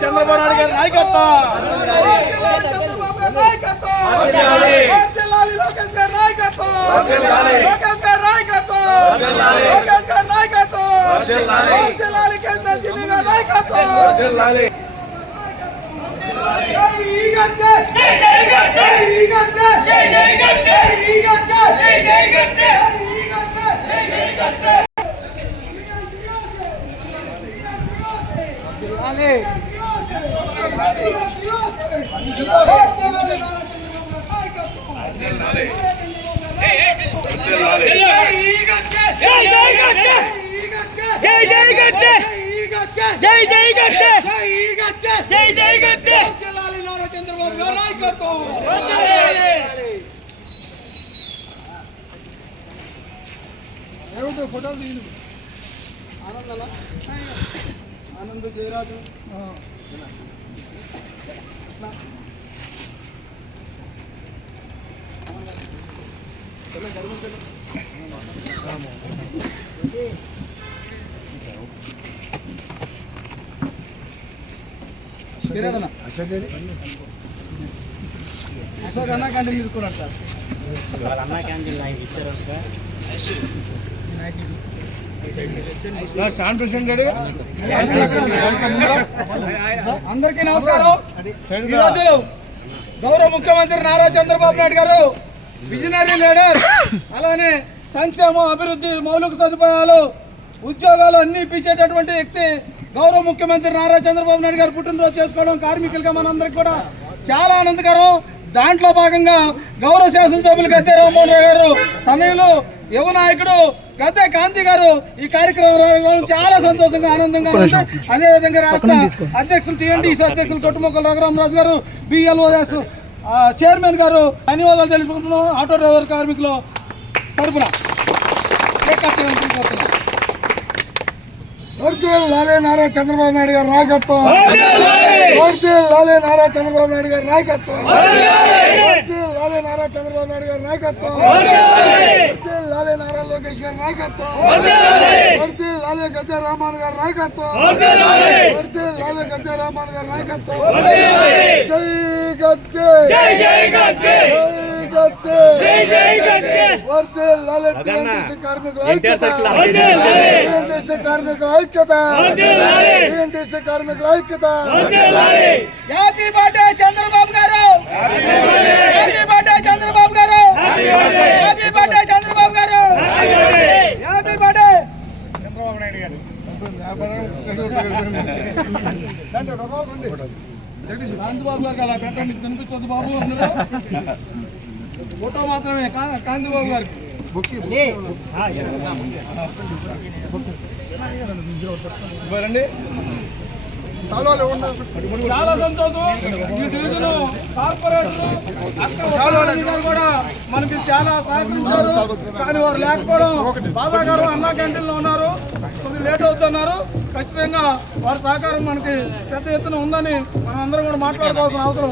చంద్రబాబు నాయుడు గారి నాయకత్వం ఫోటో ఆనంద్ జయరాజు అశోక్ అన్న క్యాంటీన్ తీసుకున్నాడు సార్ అన్న క్యాంటీన్ ఇచ్చారు అందరికీ నమస్కారం. ఈరోజు గౌరవ ముఖ్యమంత్రి నారా చంద్రబాబు నాయుడు గారు విజనరీ లీడర్, అలానే సంక్షేమం, అభివృద్ధి, మౌలిక సదుపాయాలు, ఉద్యోగాలు అన్ని ఇప్పించేటటువంటి వ్యక్తి గౌరవ ముఖ్యమంత్రి నారా చంద్రబాబు నాయుడు గారు పుట్టినరోజు చేసుకోవడం కార్మికులుగా మనందరికీ కూడా చాలా ఆనందకరం. దాంట్లో భాగంగా గౌరవ శాసనసభ్యులు గద్దె రామ్మోహన్ రావు గారు తనయులు యువ నాయకుడు గద్దె కాంతి గారు ఈ కార్యక్రమం చాలా సంతోషంగా ఆనందంగా ఉంది. అదేవిధంగా రాష్ట్ర అధ్యక్షులు టీఎన్టీసీ అధ్యక్షులు కొట్టుమొక్కల రఘురామరాజు గారు, బిఎల్ఓఎస్ చైర్మన్ గారు ధన్యవాదాలు తెలుపుకుంటున్నాం. ఆటో డ్రైవర్ కార్మికుల తరఫున లాలే నారా చంద్రబాబు నాయుడు గారి నాయకత్వం, లాలే నారా చంద్రబాబు నాయుడు గారి నాయకత్వం, లాలే నారా చంద్రబాబు నాయుడు గారి నాయకత్వం, లాలే నారా లోకేష్ గారి నాయకత్వం, లాలే గద్దె రామ్మోహన్ గారి నాయకత్వం, లాలే గద్దె రామ్మోహన్ గారి నాయకత్వం. జై గద్దె, జై గద్దె, లాలే టీఎన్టీసీ కార్మికుల ఐక్యత, టీఎన్టీసీ కార్మికుల ఐక్యత, టీఎన్టీసీ కార్మికుల ఐక్యత. హ్యాపీ బర్త్డే చంద్రబాబు గారు, హ్యాపీ బర్త్డే చంద్రబాబు గారు, హ్యాపీ బర్త్డే చంద్రబాబు గారు, హ్యాపీ బర్త్డే చంద్రబాబు నాయుడు గారు. కాంతిబాబు గారికి అలా పెట్టండి, కనిపించదు బాబు. ఫోటో మాత్రమే కాంతిబాబు గారికి. చాలా సంతోషం. ఈ డివిజన్ కార్పొరేటర్ కూడా మనకి చాలా సహకరించారు. కానీ వారు లేకపోవడం, బాబా గారు అన్నా క్యాంటీన్లో ఉన్నారు, కొద్దిగా లేట్ అవుతున్నారు. ఖచ్చితంగా వారి సహకారం మనకి పెద్ద ఎత్తున ఉందని మనం అందరం కూడా మాట్లాడుకోవాల్సిన అవసరం.